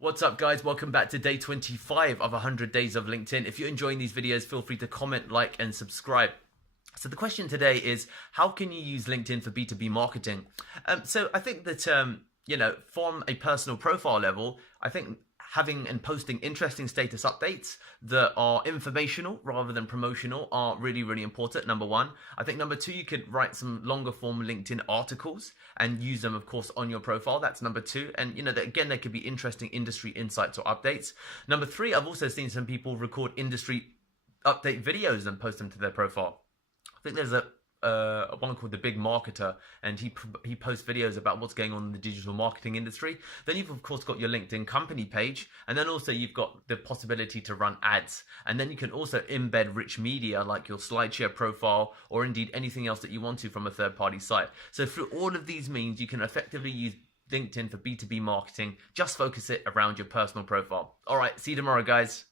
What's up, guys? Welcome back to day 25 of 100 days of LinkedIn. If you're enjoying these videos, feel free to comment, like, and subscribe. So the question today is, how can you use LinkedIn for B2B marketing? So I think that, from a personal profile level, I think having and posting interesting status updates that are informational rather than promotional are really, really important, number one. I think number two, you could write some longer form LinkedIn articles and use them, of course, on your profile. That's number two. And, again, there could be interesting industry insights or updates. Number three, I've also seen some people record industry update videos and post them to their profile. I think there's a one called The Big Marketer, and he posts videos about what's going on in the digital marketing industry. Then you've of course got your LinkedIn company page, and then also you've got the possibility to run ads, and then you can also embed rich media like your SlideShare profile or indeed anything else that you want to from a third-party site. So through all of these means, you can effectively use LinkedIn for B2B marketing. Just focus it around your personal profile. All right, see you tomorrow, guys.